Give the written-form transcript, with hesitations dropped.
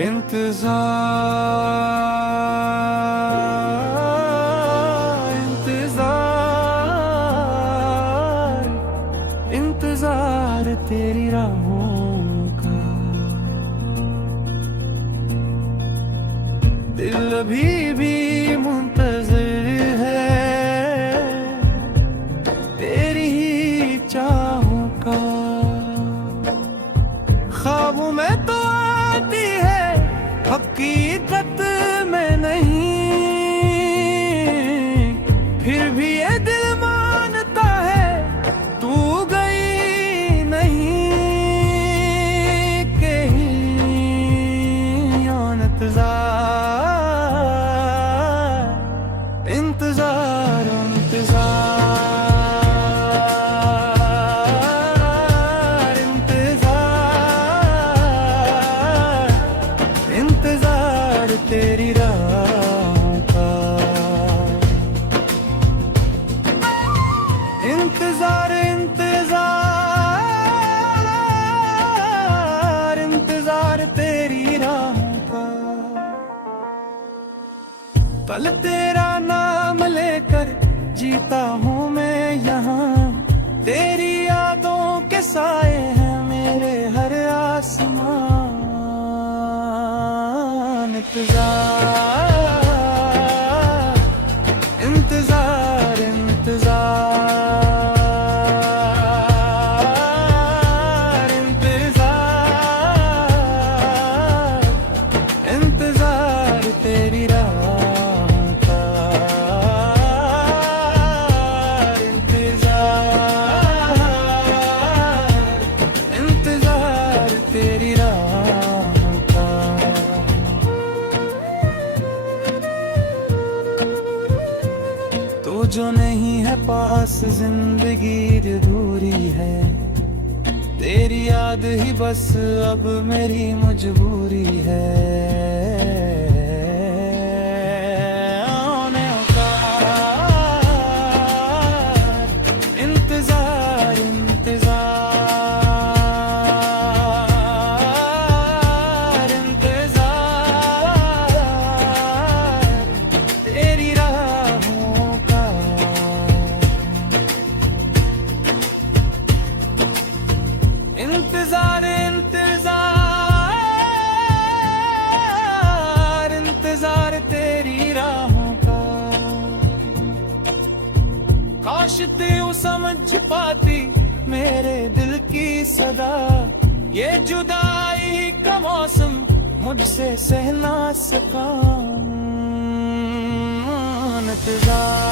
इंतजार तेरी राहों का, दिल अभी भी मुंतज़िर है तेरी ही चाहों का। ख्वाबों में तो आती है हकीकत में नहीं, फिर भी ये दिल मानता है तू गई नहीं। कहीं इंतजार इंतजार इंतजार इंतजार तेरी राहों का। इंतजार इंतजार इंतजार तेरी राहों का। कल तेरा नाम लेकर जीता हूँ मैं यहाँ, तेरी यादों के साए हैं मेरे हर आसमान। इंतजार इंतजार इंतजार इंतजार इंतजार तेरी राहों का। इंतजार इंतजार तेरी राहों का। तो जो नहीं है पास जिंदगी अधूरी है, तेरी याद ही बस अब मेरी मजबूरी है। आने का इंतजार इंतजार इंतजार तेरी राहों का। इंतजार इंतजार इंतजार तेरी राहों का। काश तू समझ पाती मेरे दिल की सदा, ये जुदाई का मौसम मुझसे सह ना सका। इंतजार